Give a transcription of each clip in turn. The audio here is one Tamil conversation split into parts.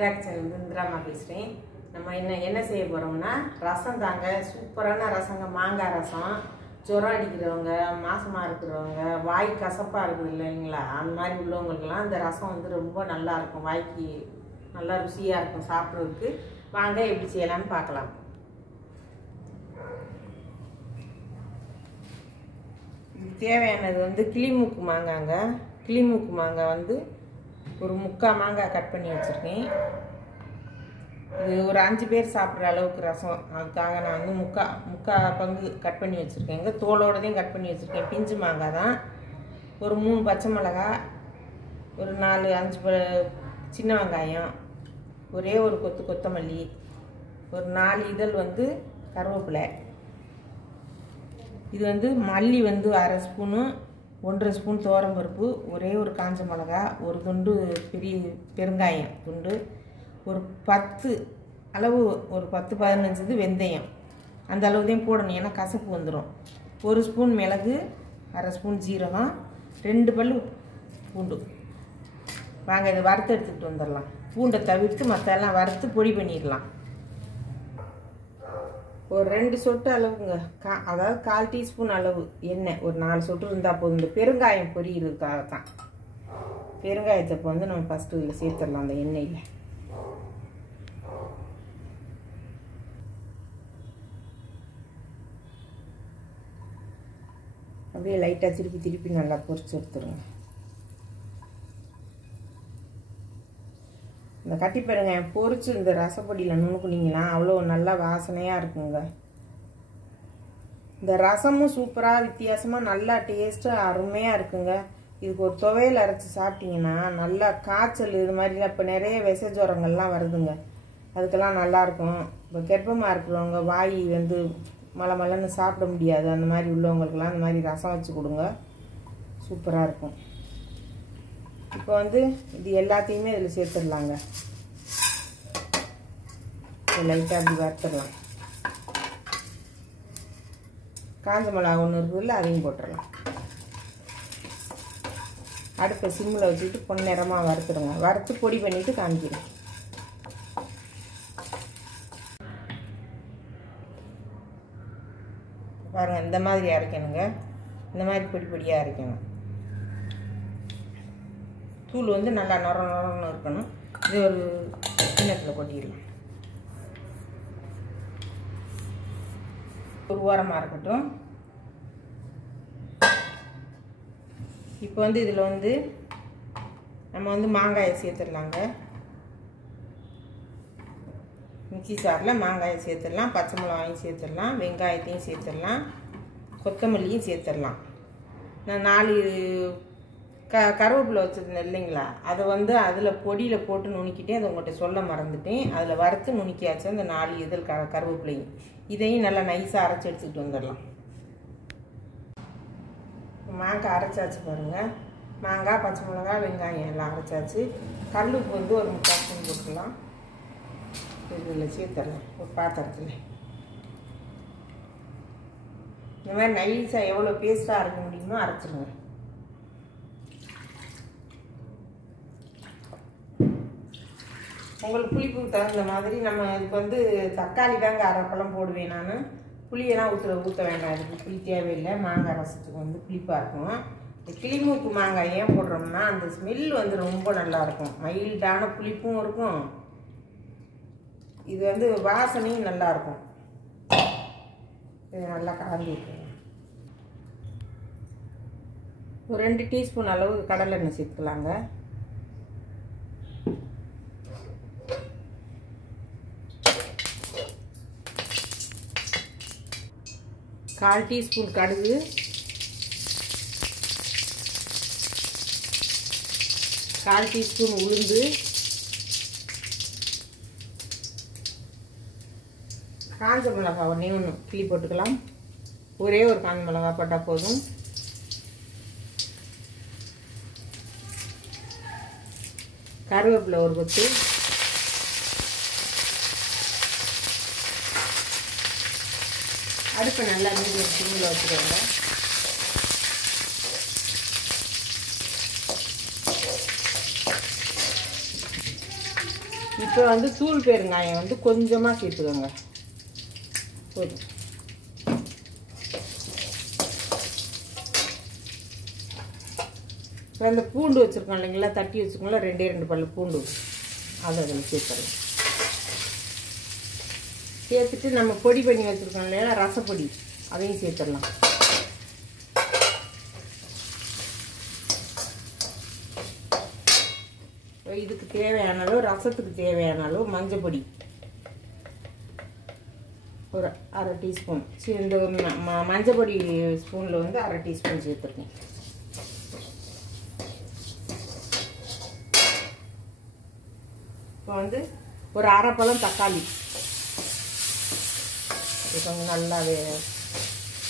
இந்திராக்கு சேனல் இந்திராமா பேசுகிறேன். நம்ம என்ன செய்ய போகிறோம்னா ரசம் தாங்க. சூப்பரான ரசங்க. மாங்காய் ரசம். ஜுரம் அடிக்கிறவங்க, மாசமாக இருக்கிறவங்க, வாய் கசப்பாக இருக்குது இல்லைங்களா, அந்த மாதிரி உள்ளவங்களுக்கெல்லாம் இந்த ரசம் வந்து ரொம்ப நல்லாயிருக்கும். வாய்க்கு நல்லா ருசியாக இருக்கும் சாப்பிட்றதுக்கு. வாங்க எப்படி செய்யலாம்னு பார்க்கலாம். தேவையானது வந்து கிளிமூக்கு மாங்காங்க. கிளிமூக்கு மாங்காய் வந்து ஒரு 3/4 மாங்காய் கட் பண்ணி வச்சுருக்கேன். இது ஒரு 5 பேர் சாப்பிட்ற அளவுக்கு ரசம். அதுக்காக நான் வந்து முக்கால் பங்கு கட் பண்ணி வச்சுருக்கேங்க. தோலோடதையும் கட் பண்ணி வச்சுருக்கேன். பிஞ்சு மாங்காய் தான். ஒரு 3 பச்சை மிளகாய், ஒரு 4-5 சின்ன வெங்காயம், ஒரே ஒரு கொத்து கொத்தமல்லி, ஒரு 4 இதழ் வந்து கருவேப்பிலை. இது வந்து மல்லி வந்து 1/2 ஸ்பூனு, 1.5 ஸ்பூன் துவரம்பருப்பு, ஒரே ஒரு காஞ்ச மிளகா, ஒரு துண்டு பெரிய பெருங்காயம் துண்டு, ஒரு 10 அளவு, ஒரு 10-15 இது வெந்தயம். அந்த அளவுதையும் போடணும், ஏன்னா கசப்பு வந்துடும். 1 ஸ்பூன் மிளகு, 1/2 ஸ்பூன் ஜீரகம், 2 பல் பூண்டு. வாங்க இதை வறுத்து எடுத்துக்கிட்டு வந்துடலாம். பூண்டை தவிர்த்து மற்றெல்லாம் வறுத்து பொடி பண்ணிடலாம். ஒரு 2 சொட்டு அளவுங்க, அதாவது 1/4 டீஸ்பூன் அளவு எண்ணெய், ஒரு 4 சொட்டு இருந்தால் போதும். இந்த பெருங்காயம் பொரியிறதுக்காக தான். பெருங்காயத்தை இப்போ வந்து நம்ம ஃபஸ்ட்டு இதில் சேர்த்துடலாம். அந்த எண்ணெயில் அப்படியே லைட்டாக திருப்பி நல்லா பொரிச்சு எடுத்துருங்க. இந்த கட்டி பெருங்காயம் பொரிச்சு இந்த ரசப்பொடியில் நுணுக்குனீங்கன்னா அவ்வளோ நல்லா வாசனையாக இருக்குங்க. இந்த ரசமும் சூப்பராக வித்தியாசமாக நல்லா டேஸ்ட்டாக அருமையாக இருக்குங்க. இதுக்கு ஒரு துவையல் அரைச்சி சாப்பிட்டீங்கன்னா நல்லா காய்ச்சல் இது மாதிரிலாம் இப்போ நிறைய விஷ ஜுரங்கள்லாம் வருதுங்க. அதுக்கெல்லாம் நல்லாயிருக்கும். இப்போ கர்ப்பமாக இருக்கிறவங்க வாய் வந்து மலன்னு சாப்பிட முடியாது, அந்த மாதிரி உள்ளவங்களுக்கெல்லாம் அந்த மாதிரி ரசம் வச்சு கொடுங்க. சூப்பராக இருக்கும். இப்போ வந்து இது எல்லாத்தையுமே இதில் சேர்த்துடலாங்க. லைட்டாக அப்படி வறுத்துடலாம். காஞ்ச மிளகா ஒன்று இருக்குதுல்ல, அதையும் போட்டுடலாம். அடுப்பை சிம்மில் வச்சுட்டு பொன்னிறமாக வறுத்துடுங்க. வறுத்து பொடி பண்ணிவிட்டு காமிக்கிறேன். பாருங்கள், இந்த மாதிரி அரைக்கணுங்க. இந்த மாதிரி பொடியாக அரைக்கணும். தூள் வந்து நல்லா நொரன்னு இருக்கணும். இது ஒரு கிண்ணத்தில் கொட்டிடலாம். ஒரு ஓரமாக இருக்கட்டும். இப்போ வந்து இதில் வந்து நம்ம வந்து மாங்காயை சேர்த்துடலாங்க. மிக்சி சாரில் மாங்காயை சேர்த்துடலாம், பச்சை மிளகாயும் சேர்த்துடலாம், வெங்காயத்தையும் சேர்த்துடலாம், கொத்தமல்லியும் சேர்த்துடலாம். நான் 4 கருவேப்பிலை வச்சுருந்தேன் இல்லைங்களா, அதை வந்து அதில் பொடியில் போட்டு நுணுக்கிட்டேன். அதை உங்கள்கிட்ட சொல்ல மறந்துட்டேன். அதில் வறுத்து நுணுக்கியாச்சு அந்த 4 இதழ் கருவேப்பிலையும். இதையும் நல்லா நைஸாக அரைச்சி எடுத்துக்கிட்டு வந்துடலாம். மாங்காய் அரைச்சாச்சு பாருங்கள். மாங்காய், பச்சை மிளகாய், வெங்காயம் எல்லாம் அரைச்சாச்சு. கல்லுப்பு வந்து ஒரு 3/4 ஸ்பூன் போட்டுக்கலாம். இதில் சேர்த்துடலாம் ஒரு பாத்திரத்தில். இந்த மாதிரி நைஸாக எவ்வளோ பேஸ்ட்டாக அரைக்க முடியுமோ அரைச்சிடுங்க. உங்களுக்கு புளிப்புக்கு தகுந்த மாதிரி நம்ம இதுக்கு வந்து தக்காளி தாங்க 1/2 பழம் போடுவேன் நான். புளியெல்லாம் ஊற்ற வேண்டாம். இதுக்கு புளி தேவையில்லை. மாங்காய் ரசத்துக்கு வந்து புளிப்பாக இருக்கும். இந்த கிளிமூக்கு மாங்காய் ஏன் போடுறோம்னா அந்த ஸ்மெல் வந்து ரொம்ப நல்லாயிருக்கும். மைல்டான புளிப்பும் இருக்கும். இது வந்து வாசனையும் நல்லாயிருக்கும். இது நல்லா கலந்து விட்டுருங்க. ஒரு 2 டீஸ்பூன் அளவு கடலை எண்ணெய் சேர்த்துக்கலாங்க. கால் டீஸ்பூன் கடுகு, 1/4 டீஸ்பூன் உளுந்து, காஞ்ச மிளகாய் ஒன்றே ஒன்று கிள்ளி போட்டுக்கலாம். ஒரே ஒரு காஞ்ச மிளகாய் போட்டால் போதும். கருவேப்பிலை ஒரு கொத்து, அடுப்பை நல்லா மீடியம் சிம்மில் வச்சுக்கோங்க. இப்போ வந்து தூள் பெருங்காயம் வந்து கொஞ்சமாக சேர்த்துக்கோங்க. போதும். இப்போ அந்த பூண்டு வச்சுருக்கோம் இல்லைங்களா, தட்டி வச்சுருக்கோங்களா, 2 பல்லு பூண்டு அதை அதில் சேர்த்துடலாம். சேர்த்துட்டு நம்ம பொடி பண்ணி வச்சுருக்கோம் இல்லையா, ரசப்பொடி, அதையும் சேர்த்துடலாம். இதுக்கு தேவையான அளவு, ரசத்துக்கு தேவையான அளவு மஞ்சள் பொடி ஒரு 1/2 டீஸ்பூன். இந்த மஞ்சள் பொடி ஸ்பூனில் வந்து 1/2 டீஸ்பூன் சேர்த்துருக்கேன். இப்போ வந்து ஒரு 1/2 பழம் தக்காளி கொஞ்சம் நல்லா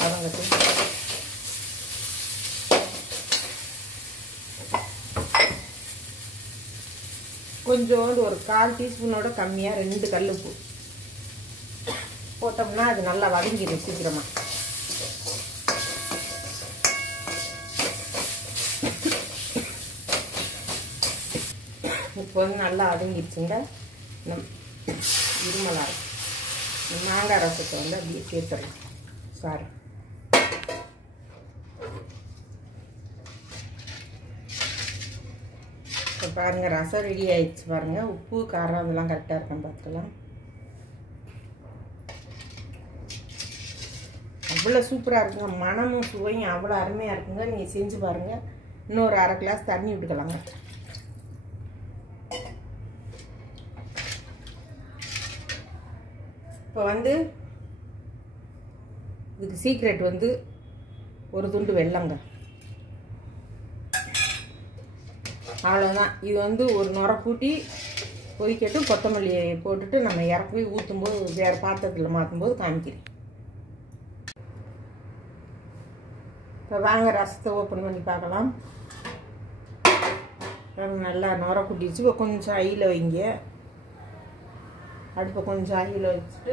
வதங்கட்டும். கொஞ்சோண்டு ஒரு 1/4 டீஸ்பூனோட கம்மியாக 2 கல்லுப்பு போட்டோம்னா அது நல்லா வதங்கிடும் சீக்கிரமாக. இப்போ வந்து நல்லா வதங்கிடுச்சுங்க. இருமலாக மாங்காய் ரசத்தை வந்து அப்படியே சேர்த்துடலாம். சாரி, இப்போ பாருங்கள் ரசம் ரெடி ஆயிடுச்சு. பாருங்கள் உப்பு காரம் அதெல்லாம் கரெக்டாக இருக்கான்னு பார்த்துக்கலாம். அவ்வளோ சூப்பராக இருக்குங்க. மனமும் சுவையும் அவ்வளோ அருமையாக இருக்குங்க. நீங்கள் செஞ்சு பாருங்கள். இன்னொரு 1/2 கிளாஸ் தண்ணி விட்டுக்கலாங்க. இப்போ வந்து இதுக்கு சீக்ரெட் வந்து ஒரு துண்டு வெல்லங்க. அவ்வளோதான். இது வந்து ஒரு நுரை கூட்டி கொதிக்கட்டும். கொத்தமல்லி போட்டுட்டு நம்ம இறக்கி ஊற்றும்போது வேறு பாத்திரத்தில் மாற்றும்போது காமிக்கிறேன். இப்போ வாங்க ரசத்தை ஓப்பன் பண்ணி பார்க்கலாம். நல்லா நுரை கூட்டிச்சு. இப்போ கொஞ்சம் ஐயில் வைங்க. அடுப்பை கொஞ்சம் ஐயில் வச்சுட்டு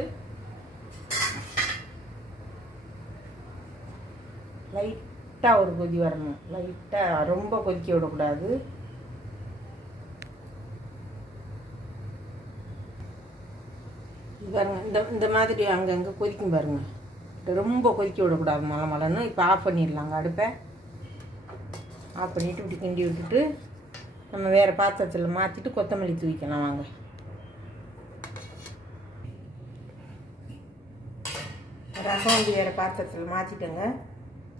லைட்டாக ஒரு கொதி வரணும். லைட்டாக ரொம்ப கொதிக்க விடக்கூடாது. பாருங்க இந்த மாதிரி அங்கங்கே கொதிக்கும் பாருங்க. ரொம்ப கொதிக்க விடக்கூடாது மலைன்னு. இப்போ ஆஃப் பண்ணிடலாங்க. அடுப்பை ஆஃப் பண்ணிவிட்டு இப்படி கிண்டி விட்டுட்டு நம்ம வேறு பாத்திரத்தில் மாற்றிட்டு கொத்தமல்லி தூவிக்கலாம். வாங்க. ரசம் வந்து வேறு பாத்திரத்தில் மாற்றிட்டோங்க.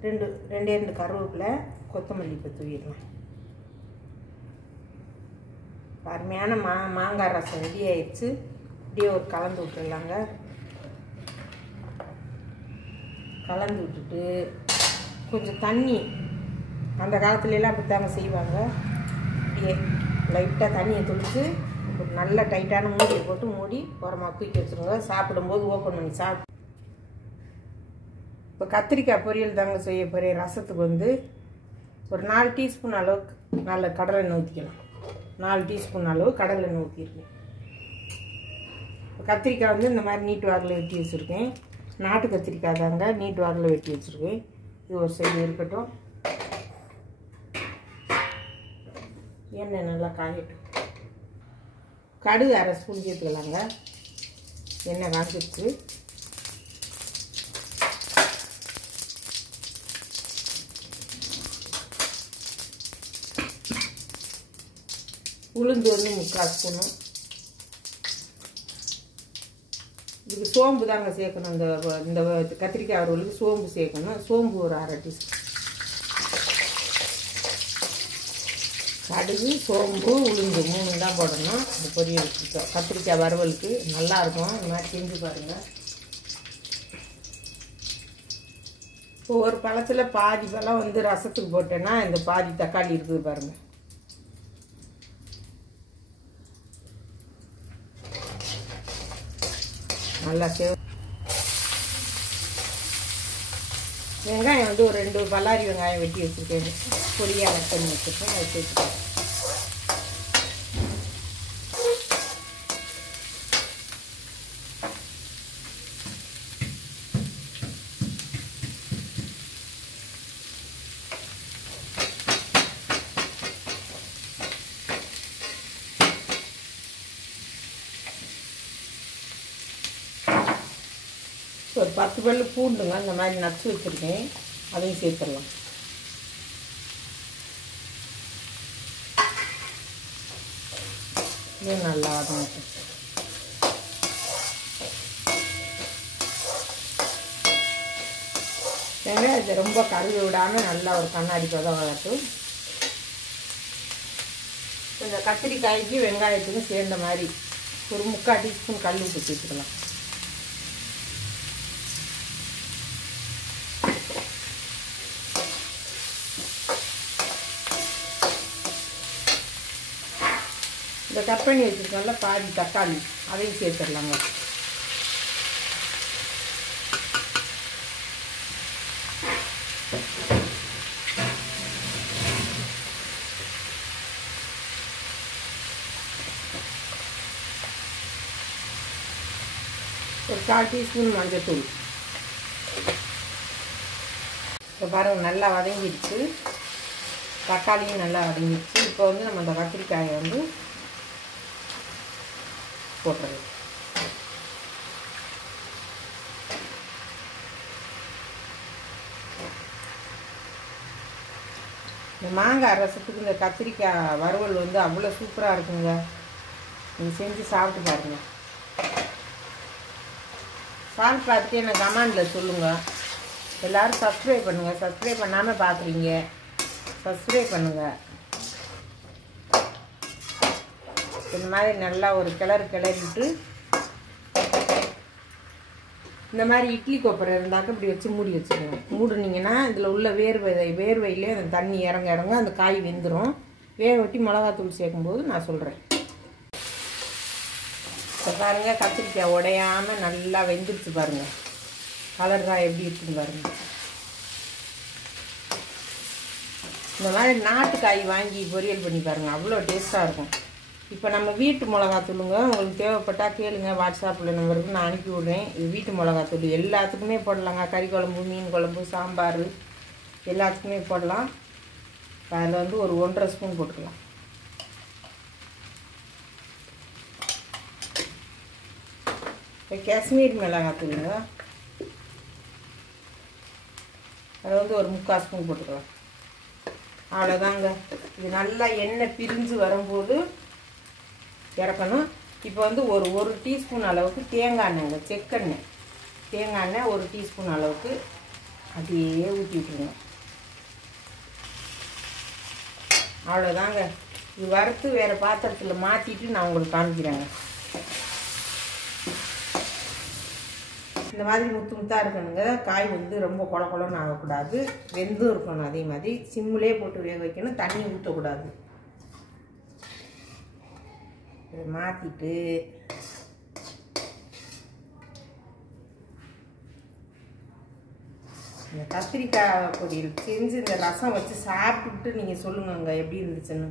2 கருவேப்பிலை, கொத்தமல்லி இப்போ தூவிடலாம். அருமையான மாங்காய் ரசம் ரெடி ஆயிடுச்சு. இப்படியே ஒரு கலந்து விட்டுடலாங்க. கலந்து விட்டுட்டு கொஞ்சம் தண்ணி, அந்த காலத்துலலாம் அப்படி தாங்க செய்வாங்க. இப்படியே லைட்டாக தண்ணியை தொளிச்சு ஒரு நல்ல டைட்டான மூடியை போட்டு மூடி உரமாக தூக்கி வச்சுருங்க. சாப்பிடும்போது ஓப்பன் பண்ணி சாப்பிட்டு. இப்போ கத்திரிக்காய் பொரியல் தாங்க செய்ய போகிறேன். ரசத்துக்கு வந்து ஒரு 4 டீஸ்பூன் அளவுக்கு நல்ல கடலை எண்ணெய் ஊற்றிக்கலாம். 4 டீஸ்பூன் அளவு கடலை எண்ணெய் ஊற்றிருக்கேன். கத்திரிக்காய் வந்து இந்த மாதிரி நீட்டு வாக்கில் வெட்டி வச்சுருக்கேன். நாட்டு கத்திரிக்காய் தாங்க, நீட்டு வாக்கில் வெட்டி வச்சுருக்கேன். இது ஒரு சைடு இருக்கட்டும். எண்ணெய் நல்லா காயட்டும். கடுகு 1/2 ஸ்பூன் சேர்த்துக்கலாங்க. எண்ணெய் காய்ச்சிருச்சு. உளுந்து வந்து 3/4 ஸ்பூனு. இதுக்கு சோம்பு தாங்க சேர்க்கணும். இந்த கத்திரிக்காய் வறுவலுக்கு சோம்பு சேர்க்கணும். சோம்பு ஒரு 1/2 டீஸ்பூன். கடுகு, சோம்பு, உளுந்து 3 தான் போடணும். இந்த பொரியல் கத்திரிக்காய் வறுவலுக்கு நல்லாயிருக்கும். இந்த மாதிரி செஞ்சு பாருங்கள். இப்போ ஒரு பழத்தில் பாதி பழம் வந்து ரசத்துக்கு போட்டேன்னா இந்த பாதி தக்காளி இருக்குது பாருங்கள். நல்லா வெங்காயம் வந்து ஒரு 2 பல்லாரி வெங்காயம் வெட்டி வச்சுருக்கேன். பொடியாக கட் பண்ணி வச்சுருக்கேன். அதை சேர்த்துக்கேன். ஒரு 10 பல்லு பூண்டுங்க இந்த மாதிரி நச்சு வச்சுருக்கேன், அதையும் சேர்த்துடலாம். இது நல்லா வதங்கட்டும். வெங்காயத்தை ரொம்ப கருவி விடாமல் நல்லா ஒரு கண்ணாடி பதம் வளர்ட்டும். இந்த கத்திரிக்காய்க்கு வெங்காயத்துக்கும் சேர்ந்த மாதிரி ஒரு 3/4 டீஸ்பூன் கல் உப்பு சேர்த்துக்கலாம். இந்த கட் பண்ணி வச்சுருக்கோம்ல பாதி தக்காளி, அதையும் சேர்த்துடலாங்க. ஒரு 1/4 டீஸ்பூன் மஞ்சள்தூள். இப்போ பாருங்கள் நல்லா வதங்கிடுச்சு, தக்காளியும் நல்லா வதங்கிடுச்சு. இப்போ வந்து நம்ம அந்த கத்திரிக்காயை வந்து போட்டுறது. இந்த மாங்காய் ரசத்துக்கு இந்த கத்திரிக்காய் வறுவல் வந்து அவ்வளோ சூப்பராக இருக்குங்க. நீங்கள் செஞ்சு சாப்பிட்டு பாருங்கள். சாப்பிட்டு பார்த்துட்டு எனக்கு கமெண்டில் சொல்லுங்கள். எல்லோரும் சப்ஸ்கிரைப் பண்ணுங்கள். சப்ஸ்கிரைப் பண்ணாமல் பார்க்குறீங்க, சப்ஸ்கிரைப் பண்ணுங்கள். இந்த மாதிரி நல்லா ஒரு கிளறிட்டு இந்த மாதிரி இட்லி கொப்பரை இருந்தாக்க இப்படி வச்சு மூடி வச்சுக்கோங்க. மூடுனீங்கன்னா இதில் உள்ள வேர்வையிலே அந்த தண்ணி இறங்க அந்த காய் வெந்துடும். வேக வெட்டி மிளகாத்தூள் சேர்க்கும்போது நான் சொல்கிறேன். இப்போ பாருங்கள், கத்திரிக்காய் உடையாமல் நல்லா வெந்துருச்சு பாருங்கள். கலர் காய் எப்படி இருக்குன்னு பாருங்கள். இந்த மாதிரி நாட்டுக்காய் வாங்கி பொரியல் பண்ணி பாருங்கள், அவ்வளோ டேஸ்ட்டாக இருக்கும். இப்போ நம்ம வீட்டு மிளகாத்தூளுங்க, உங்களுக்கு தேவைப்பட்டால் கேளுங்க, வாட்ஸ்அப்பில் நம்பருக்கு நான் அனுப்பி விட்றேன். இது வீட்டு மிளகாத்தூள் எல்லாத்துக்குமே போடலாங்க. கறி குழம்பு, மீன் குழம்பு, சாம்பார் எல்லாத்துக்குமே போடலாம். அதில் வந்து ஒரு 1.5 ஸ்பூன் போட்டுக்கலாம். இப்போ காஷ்மீர் மிளகாத்தூளுங்க, அதை வந்து ஒரு 3/4 ஸ்பூன் போட்டுக்கலாம். அவ்வளோதாங்க. இது நல்லா எண்ணெய் பிரிஞ்சு வரும்போது இறக்கணும். இப்போ வந்து ஒரு டீஸ்பூன் அளவுக்கு தேங்காய் எண்ணெய்ங்க, செக்கெண்ணெய் தேங்காய் எண்ணெய் 1 டீஸ்பூன் அளவுக்கு அப்படியே ஊற்றி விட்டுருங்க. அவ்வளோதாங்க. இது வறுத்து வேறு பாத்திரத்தில் மாற்றிட்டு நான் உங்களுக்கு காமிக்கிறேங்க. இந்த மாதிரி முத்து முத்தாக இருக்கணுங்க. காய் வந்து ரொம்ப குழன்னு ஆகக்கூடாது, வெந்தும் இருக்கணும். அதே மாதிரி சிம்மிலே போட்டு வேக வைக்கணும், தண்ணி ஊற்றக்கூடாது. இதை மாற்றிட்டு இந்த கத்திரிக்காய் பொரியல் செஞ்சு இந்த ரசம் வச்சு சாப்பிட்டுட்டு நீங்கள் சொல்லுங்கங்க எப்படி இருந்துச்சுன்னு.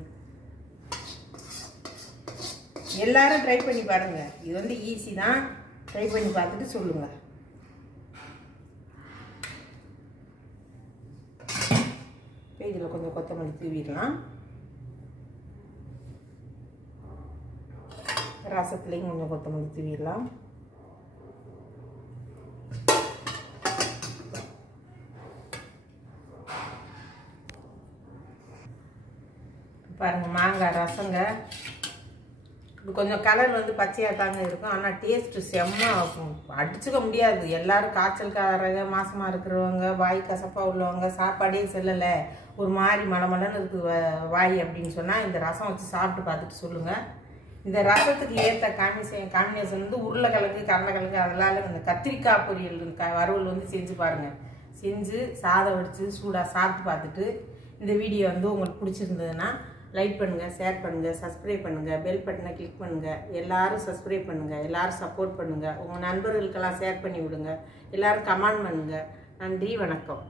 எல்லாரும் ட்ரை பண்ணி பாருங்கள். இது வந்து ஈஸி தான். ட்ரை பண்ணி பார்த்துட்டு சொல்லுங்கள். இதில் கொஞ்சம் கொத்தமல்லி தூவிடலாம். ரசத்துலேயும் கொஞ்சம் கொத்தமல்லி தூவிடலாம். பாருங்கள், மாங்காய் ரசங்க. இது கொஞ்சம் கலர் வந்து பச்சையாக தாங்க இருக்கும், ஆனால் டேஸ்ட்டு செம்ம அடிச்சுக்க முடியாது. எல்லோரும் காய்ச்சல்காரங்க, மாசமாக இருக்கிறவங்க, வாய் கசப்பாக உள்ளவங்க, சாப்பாடே செல்லலை, ஒரு மாதிரி மலமலன்னு இருக்குது வாய் அப்படின்னு சொன்னால் இந்த ரசம் வச்சு சாப்பிட்டு பார்த்துட்டு சொல்லுங்கள். இந்த ரசத்துக்கு ஏற்ற காம்பினேஷன் வந்து உருளைக்கிழங்கு, கடலைக்கிழங்கு, அதெல்லாம் இந்த கத்திரிக்காய் பொரியல் வறுவல் வந்து செஞ்சு பாருங்கள். செஞ்சு சாதம் வடித்து சூடாக சாப்பிட்டு பார்த்துட்டு இந்த வீடியோ வந்து உங்களுக்கு பிடிச்சிருந்ததுன்னா லைக் பண்ணுங்கள், ஷேர் பண்ணுங்கள், சப்ஸ்கிரைப் பண்ணுங்கள், பெல் பட்டனை கிளிக் பண்ணுங்கள். எல்லோரும் சப்ஸ்கிரைப் பண்ணுங்கள், எல்லோரும் சப்போர்ட் பண்ணுங்கள். உங்கள் நண்பர்களுக்கெல்லாம் ஷேர் பண்ணி விடுங்க. எல்லோரும் கமெண்ட் பண்ணுங்கள். நன்றி, வணக்கம்.